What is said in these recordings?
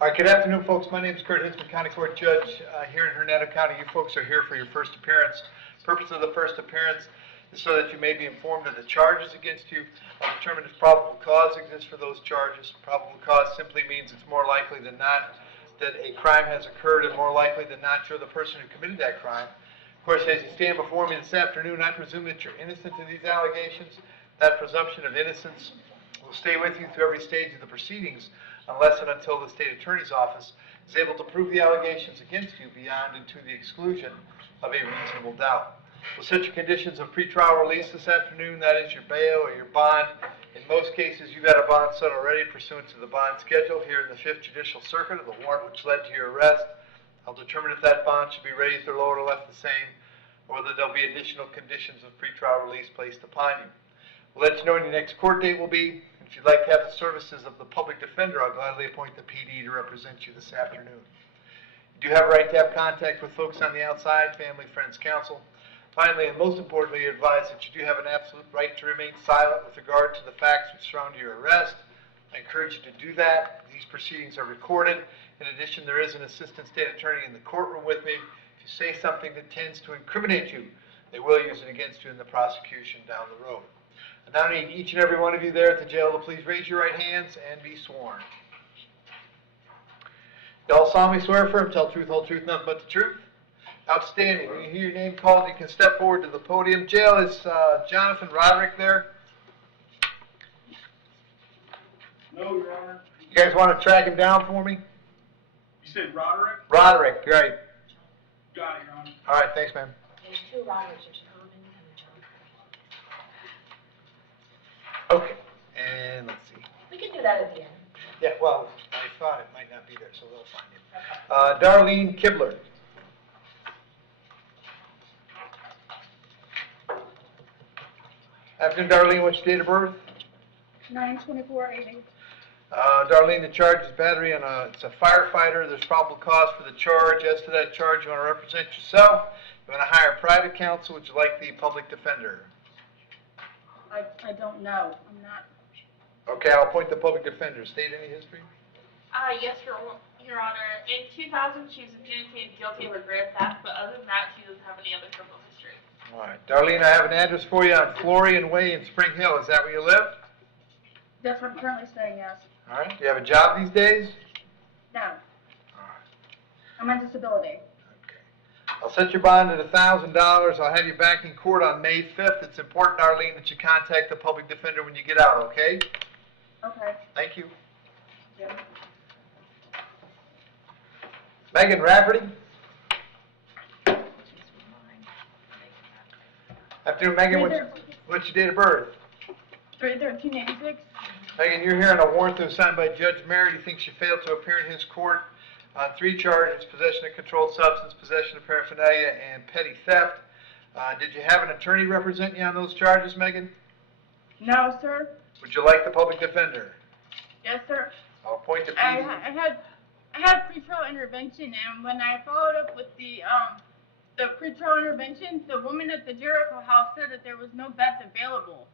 All right, good afternoon, folks. My name is Kurt Hitzemann, County Court Judge here in Hernando County. You folks are here for your first appearance. Purpose of the first appearance is so that you may be informed of the charges against you, determine if probable cause exists for those charges. Probable cause simply means it's more likely than not that a crime has occurred, and more likely than not you're the person who committed that crime. Of course, as you stand before me this afternoon, I presume that you're innocent of these allegations. That presumption of innocence will stay with you through every stage of the proceedings, unless and until the state attorney's office is able to prove the allegations against you beyond and to the exclusion of a reasonable doubt. We'll set your conditions of pretrial release this afternoon. That is your bail or your bond. In most cases, you've had a bond set already pursuant to the bond schedule here in the 5th Judicial Circuit of the warrant which led to your arrest. I'll determine if that bond should be raised or lowered or left the same, or whether there'll be additional conditions of pretrial release placed upon you. We'll let you know when your next court date will be. If you'd like to have the services of the public defender, I'll gladly appoint the PD to represent you this afternoon. You do have a right to have contact with folks on the outside, family, friends, counsel. Finally, and most importantly, you're advised that you do have an absolute right to remain silent with regard to the facts which surround your arrest. I encourage you to do that. These proceedings are recorded. In addition, there is an assistant state attorney in the courtroom with me. If you say something that tends to incriminate you, they will use it against you in the prosecution down the road. I now need each and every one of you there at the jail to please raise your right hands and be sworn. You all solemnly swear affirm, tell the truth, whole truth, nothing but the truth. Outstanding. When you hear your name called, you can step forward to the podium. Jail is Jonathan Roderick there. No, Your Honor. You guys want to track him down for me? You said Roderick? Roderick, right. Got it, Your Honor. All right, thanks, man. There's two Roberts, there's Common and John. Okay, and let's see. We can do that at the end. Yeah, well, I thought it might not be there, so they'll find it. Darlene Kibler. Afternoon, Darlene, what's your date of birth? 9/24/80. Darlene, the charge is battery on it's a firefighter. There's probable cause for the charge. As to that charge, you want to represent yourself. You want to hire private counsel. Would you like the public defender? I don't know. I'm not. Okay, I'll appoint the public defender. State any history? Yes, Your Honor. In 2000, she was adjudicated guilty of a grand theft, but other than that, she doesn't have any other criminal history. All right. Darlene, I have an address for you on Florian Way in Spring Hill. Is that where you live? That's what I'm currently saying, yes. All right. Do you have a job these days? No. All right. I'm on disability. Okay. I'll set your bond at $1,000. I'll have you back in court on May 5th. It's important, Darlene, that you contact the public defender when you get out, okay? Okay. Thank you. Yeah. Megan Rafferty. Afternoon, Megan. What's your date of birth? 3/13/86. Megan, you're here on a warrant that was signed by Judge Merritt. He thinks you failed to appear in his court on 3 charges: possession of controlled substance, possession of paraphernalia, and petty theft. Did you have an attorney represent you on those charges, Megan? No, sir. Would you like the public defender? Yes, sir. I'll appoint the I PD. had pretrial intervention, and when I followed up with the pretrial intervention, the woman at the Jericho house said that there was no beds available.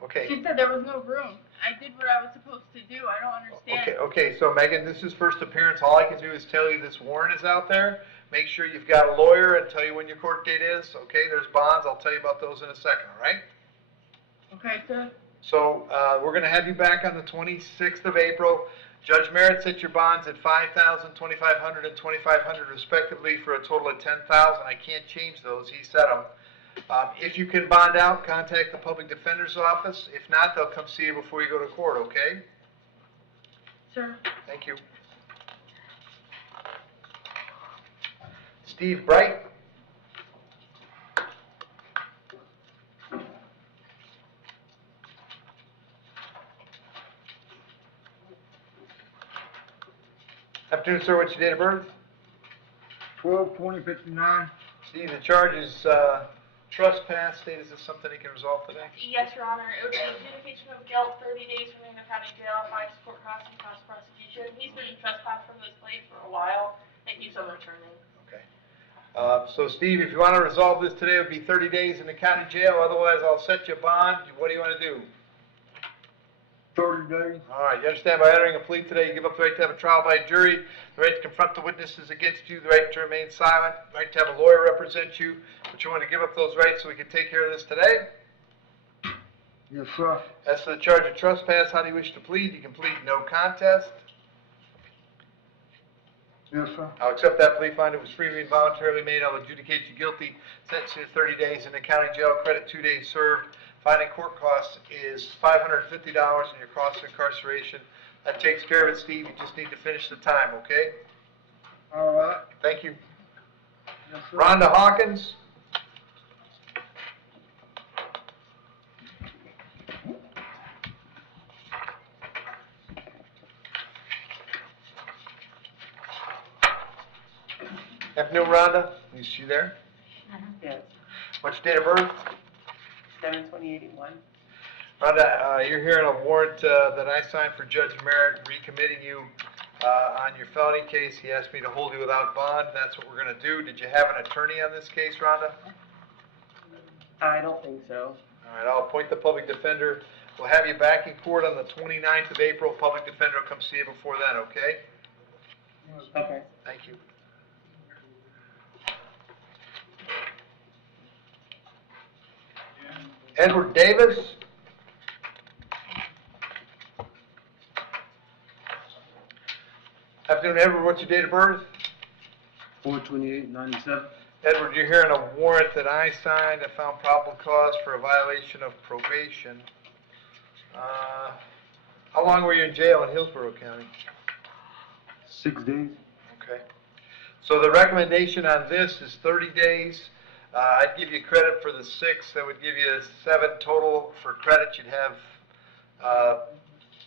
Okay. She said there was no room. I did what I was supposed to do. I don't understand. Okay, so Megan, this is first appearance. All I can do is tell you this warrant is out there. Make sure you've got a lawyer and tell you when your court date is. Okay, there's bonds. I'll tell you about those in a second, all right? Okay, sir. So we're going to have you back on the 26th of April. Judge Merritt set your bonds at $5,000, $2,500, and $2,500 respectively for a total of $10,000. I can't change those. He set them. If you can bond out, contact the public defender's office. If not, they'll come see you before you go to court, okay? Sure. Thank you. Steve Bright. Afternoon, sir. What's your date of birth? 12/20/59. Steve, the charge is trespass. State, is this something he can resolve today? Yes, Your Honor. It would be adjudication of guilt, 30 days from the county jail, fines, court costs, and cost prosecution. He's been trespassed from this place for a while. Thank you so much, returning. Okay. So, Steve, if you want to resolve this today, it would be 30 days in the county jail. Otherwise, I'll set you a bond. What do you want to do? 30 days. All right, you understand by entering a plea today, you give up the right to have a trial by jury, the right to confront the witnesses against you, the right to remain silent, the right to have a lawyer represent you, but you want to give up those rights so we can take care of this today? Yes, sir. As for the charge of trespass, how do you wish to plead? You can plead no contest. Yes, sir. I'll accept that plea, find it was freely and voluntarily made, I'll adjudicate you guilty, sentence you to 30 days in the county jail, credit 2 days served. Finding court costs is $550 and your cost of incarceration. That takes care of it, Steve, you just need to finish the time, okay? All right. Thank you. Yes, sir. Rhonda Hawkins? Afternoon, Rhonda. Is she there? Yes, What's your date of birth? 7/20/81. Rhonda, you're here on a warrant that I signed for Judge Merritt, recommitting you on your felony case. He asked me to hold you without bond. That's what we're going to do. Did you have an attorney on this case, Rhonda? I don't think so. All right, I'll appoint the public defender. We'll have you back in court on the 29th of April. Public defender will come see you before then, okay? Okay. Thank you. Edward Davis? Afternoon, Edward. What's your date of birth? 4/28/97. Edward, you're here on a warrant that I signed. I found probable cause for a violation of probation. How long were you in jail in Hillsborough County? 6 days. Okay. So the recommendation on this is 30 days. I'd give you credit for the 6. That would give you 7 total for credit. You'd have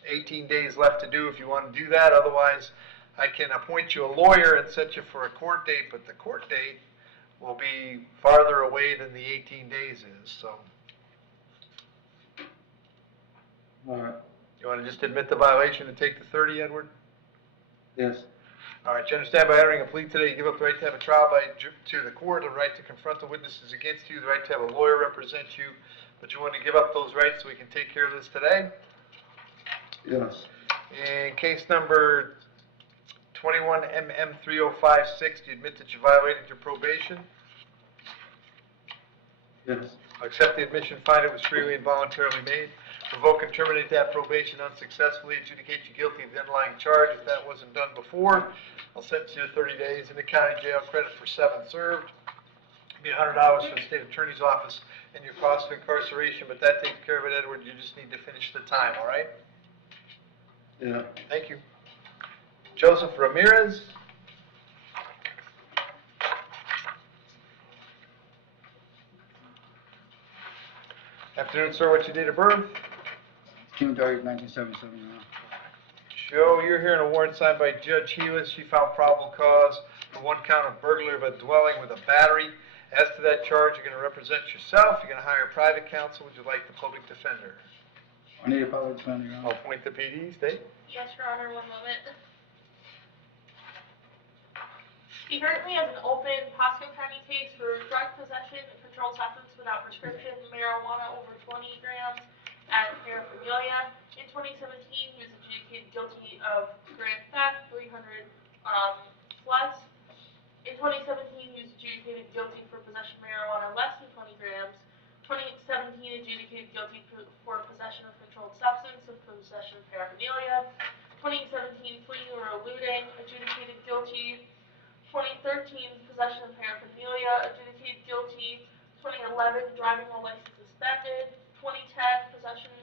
18 days left to do if you want to do that. Otherwise, I can appoint you a lawyer and set you for a court date, but the court date will be farther away than the 18 days is, so. All right. You want to just admit the violation and take the 30, Edward? Yes. All right, you understand by entering a plea today, you give up the right to have a trial to the court, the right to confront the witnesses against you, the right to have a lawyer represent you, but you want to give up those rights so we can take care of this today? Yes. In case number 21MM3056, do you admit that you violated your probation? Yes. I'll accept the admission, find it was freely and voluntarily made, revoke and terminate that probation unsuccessfully, adjudicate you guilty of the underlying charge. If that wasn't done before, I'll sentence you to 30 days in the county jail, credit for 7 served. It'll be $100 for the state attorney's office and your cost of incarceration, but that takes care of it, Edward. You just need to finish the time, all right? Yeah. Thank you. Joseph Ramirez? Afternoon, sir. What's your date of birth? June 30th, 1977. Joe, you're here in a warrant signed by Judge Healis. She found probable cause for 1 count of burglary of a dwelling with a battery. As to that charge, you're going to represent yourself. You're going to hire a private counsel. Would you like the public defender? I need a public defender, Your Honor. I'll appoint the PD. State. Yes, Your Honor, one moment. He currently has an open Pasco County case for drug possession, controlled substance without prescription, marijuana over 20 grams, and paraphernalia. In 2017, he was adjudicated guilty of grand theft, 300 plus. In 2017, he was adjudicated guilty for possession of marijuana less than 20 grams. 2017, adjudicated guilty for possession of controlled substance and possession of paraphernalia. 2017, fleeing or eluding, adjudicated guilty. 2013, possession of paraphernalia, adjudicated guilty. 2011, driving while license suspended. 2010, possession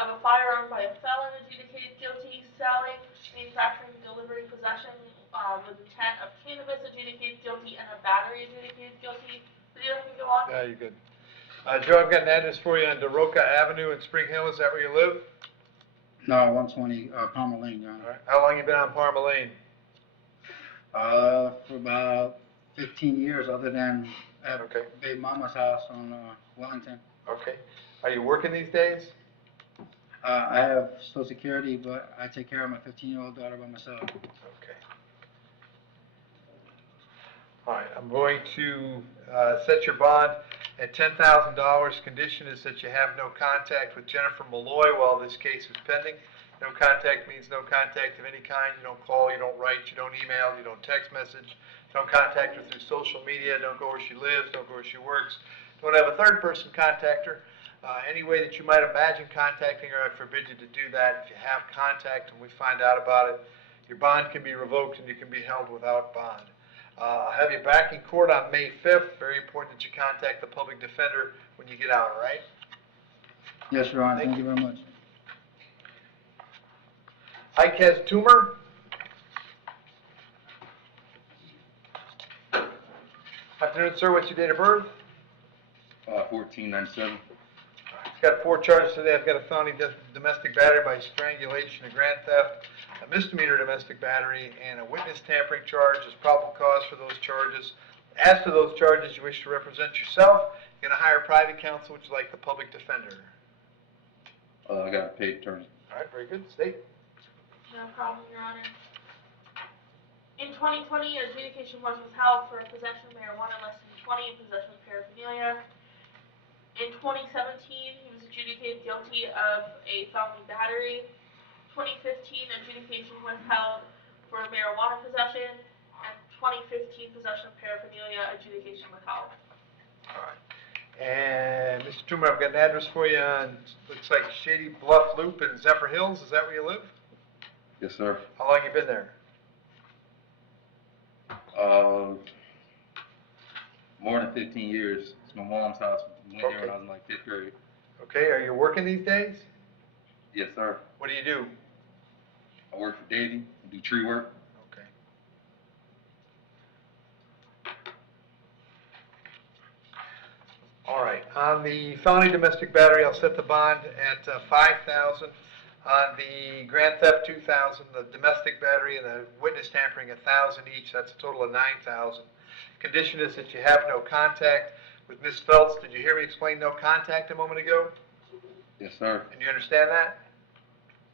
of a firearm by a felon, adjudicated guilty. Selling, manufacturing, delivering, possession with intent of cannabis, adjudicated guilty, and a battery, adjudicated guilty. Did you have to go on? Yeah, you're good. Joe, I've got an address for you on DeRoca Avenue in Spring Hill. Is that where you live? No, 120 Palmer Lane, Your All Honor. right. How long you been on Parma Lane? For about 15 years, other than at Okay. Baby Mama's house on Wellington. Okay. Are you working these days? I have Social Security, but I take care of my 15-year-old daughter by myself. Okay. All right, I'm going to set your bond. at $10,000. Condition is that you have no contact with Jennifer Malloy while this case is pending. No contact means no contact of any kind. You don't call, you don't write, you don't email, you don't text message. Don't contact her through social media. Don't go where she lives. Don't go where she works. Don't have a third person contact her. Any way that you might imagine contacting her, I forbid you to do that. If you have contact and we find out about it, your bond can be revoked and you can be held without bond. I'll have you back in court on May 5th. Very important that you contact the public defender when you get out, all right? Yes, Your Honor, Thank thank you very much. Ike has a tumor. Afternoon, sir. What's your date of birth? 1497. He's got 4 charges today. I've got a felony domestic battery by strangulation, a grand theft, a misdemeanor domestic battery, and a witness tampering charge as probable cause for those charges. As to those charges, you wish to represent yourself. You're going to hire private counsel, would you like the public defender? I got a paid attorney. All right, very good. State. No problem, Your Honor. In 2020, adjudication was withheld for possession of marijuana less than 20 and possession of paraphernalia. In 2017, he was adjudicated guilty of a felony battery. 2015, adjudication withheld for marijuana possession. And 2015, possession of paraphernalia, adjudication withheld. All right. And Mr. Toomer, I've got an address for you on, looks like Shady Bluff Loop in Zephyr Hills. Is that where you live? Yes, sir. How long you been there? More than 15 years. It's my mom's house. We went there when I was in like 5th grade. Okay, are you working these days? Yes, sir. What do you do? I work for Davy, do tree work. Okay. All right, on the felony domestic battery, I'll set the bond at $5,000. On the grand theft, $2,000. The domestic battery and the witness tampering, $1,000 each. That's a total of $9,000. Condition is that you have no contact with Ms. Phelps. Did you hear me explain no contact a moment ago? Yes, sir. And you understand that?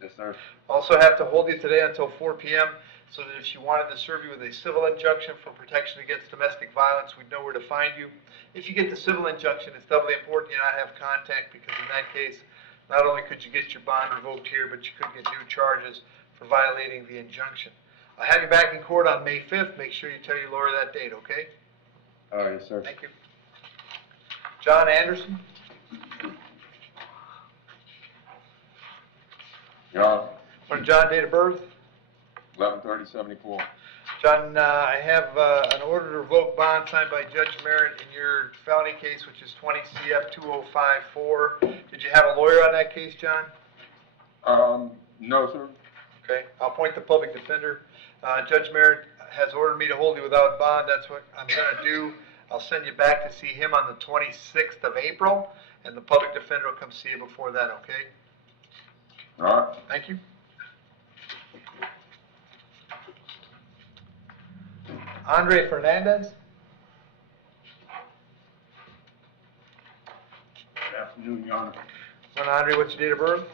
Yes, sir. Also have to hold you today until 4 p.m. so that if she wanted to serve you with a civil injunction for protection against domestic violence, we'd know where to find you. If you get the civil injunction, it's doubly important you not have contact, because in that case, not only could you get your bond revoked here, but you could get new charges for violating the injunction. I'll have you back in court on May 5th. Make sure you tell your lawyer that date, okay? All right, yes, sir. Thank you. John Anderson? John, When John, date of birth? 11/30/74. John, I have an order to revoke bond signed by Judge Merritt in your felony case, which is 20 CF 2054. Did you have a lawyer on that case, John? No, sir. Okay, I'll appoint the public defender. Judge Merritt has ordered me to hold you without bond. That's what I'm going to do. I'll send you back to see him on the 26th of April, and the public defender will come see you before then, okay? All right. Thank you. Andre Fernandez? Good afternoon, Your Honor. When Andre, what's your date of birth?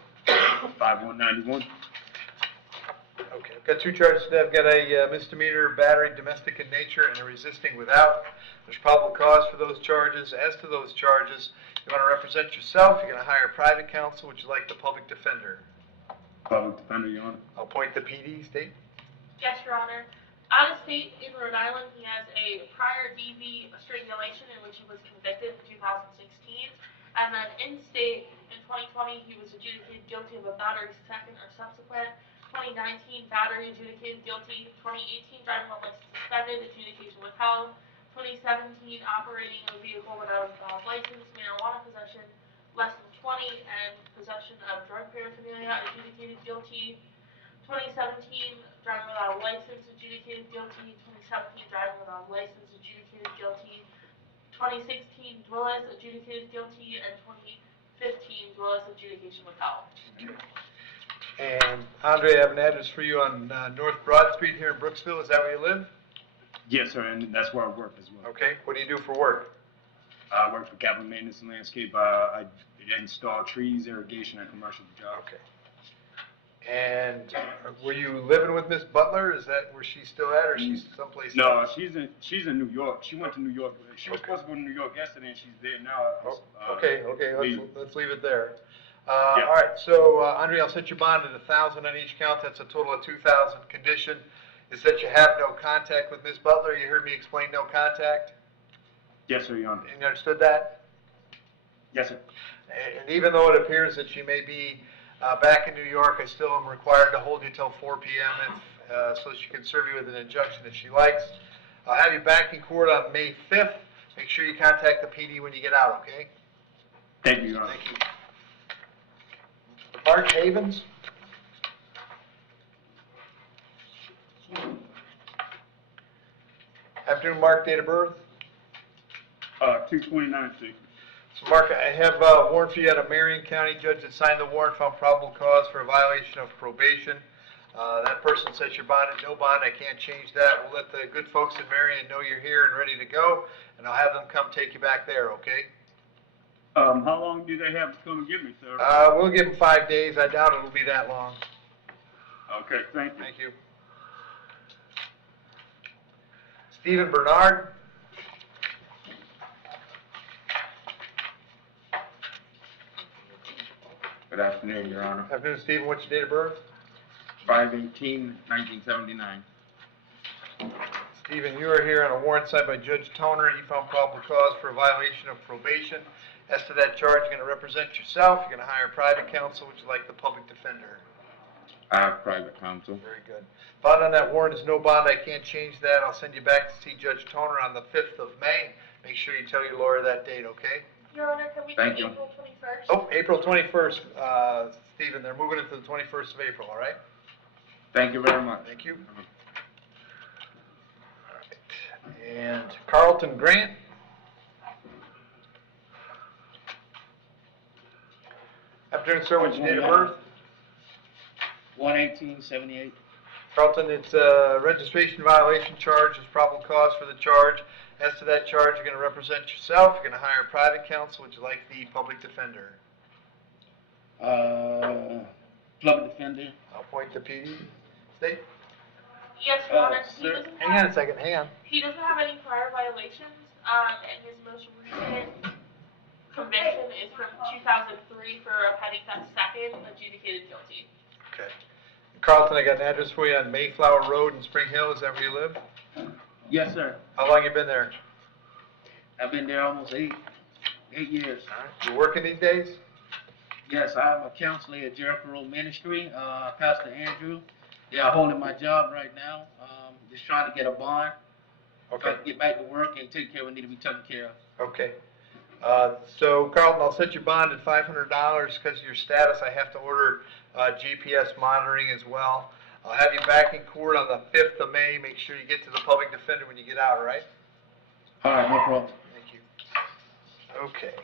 5191. Okay, I've got 2 charges today. I've got a misdemeanor battery, domestic in nature, and a resisting without. There's probable cause for those charges. As to those charges, you want to represent yourself. You're going to hire private counsel. Would you like the public defender? Public defender, Your Honor. I'll appoint the PD, state. Yes, Your Honor. Out of state in Rhode Island, he has a prior DV strangulation in which he was convicted in 2016. And then in state, in 2020, he was adjudicated guilty of a battery second or subsequent. 2019, battery adjudicated guilty. 2018, driving while license suspended, adjudication withheld. 2017, operating a vehicle without a valid license, marijuana possession less than 20, and possession of drug paraphernalia, adjudicated guilty. 2017, driving without a license, adjudicated guilty. 2017, driving without a license, adjudicated guilty. 2016, Dwellis, adjudicated guilty, and 2015, Dwellis, adjudication withheld. And Andre, I have an address for you on North Broad Street here in Brooksville. Is that where you live? Yes, sir, and that's where I work as well. Okay. What do you do for work? I work for capital maintenance and landscape. I install trees, irrigation, and commercial jobs. Okay. And were you living with Miss Butler? Is that where she's still at, or she's someplace No, else? she's in New York. She went to New York. She was supposed to go to New York yesterday, and she's there now. Okay, leave. let's leave it there. Yeah. All right, so, Andre, I'll set your bond at 1,000 on each count, that's a total of 2,000. Condition is that you have no contact with Ms. Butler, you heard me explain no contact, Yes, sir, Your Honor. and you understood that? Yes, sir. And even though it appears that she may be back in New York, I still am required to hold you till 4 p.m. So she can serve you with an injunction if she likes. I'll have you back in court on May 5th. Make sure you contact the PD when you get out, okay? Thank you, Your Honor. Thank you. Mark Havens? Afternoon, Mark, date of birth? 229-6. So, Mark, I have a warrant for you out of Marion County. Judge that signed the warrant found probable cause for a violation of probation. That person sets your bond at no bond. I can't change that. We'll let the good folks in Marion know you're here and ready to go, and I'll have them come take you back there, okay? How long do they have to come and get me, sir? We'll give them 5 days. I doubt it'll be that long. Okay, thank you. Thank you. Stephen Bernard? Good afternoon, Your Honor. Afternoon, Stephen. What's your date of birth? 5/18/1979. Stephen, you are here on a warrant signed by Judge Toner. He found probable cause for a violation of probation. As to that charge, you're going to represent yourself. You're going to hire private counsel. Would you like the public defender? I have private counsel. Very good. Bond on that warrant is no bond. I can't change that. I'll send you back to see Judge Toner on the 5th of May. Make sure you tell your lawyer that date, okay? Your Honor, can we do Thank you. April 21st? Oh, April 21st, Stephen. They're moving it to the 21st of April, all right? Thank you very much. Thank you. All right. And Carlton Grant? Afternoon, sir. What's your date of birth? 1/18/78. Carlton, it's a registration violation charge. There's probable cause for the charge. As to that charge, you're going to represent yourself. You're going to hire private counsel. Would you like the public defender? Public defender. I'll point to PD. State. Yes, Your Honor, he sir, doesn't Hang on a second. Hang on. He doesn't have any prior violations, and his most recent conviction is from 2003 for a petty theft second, adjudicated guilty. Okay. Carlton, I got an address for you on Mayflower Road in Spring Hill. Is that where you live? Yes, sir. How long you been there? I've been there almost eight years. All right. You working these days? Yes, I'm a counselor at Jericho Road Ministry, Pastor Andrew. Yeah, holding my job right now. Just trying to get a bond. Okay. Trying to get back to work and take care of what need to be taken care of. Okay. So Carlton, I'll set your bond at $500 because of your status. I have to order GPS monitoring as well. I'll have you back in court on the 5th of May. Make sure you get to the public defender when you get out, all right? All right, no problem. Thank you. Okay.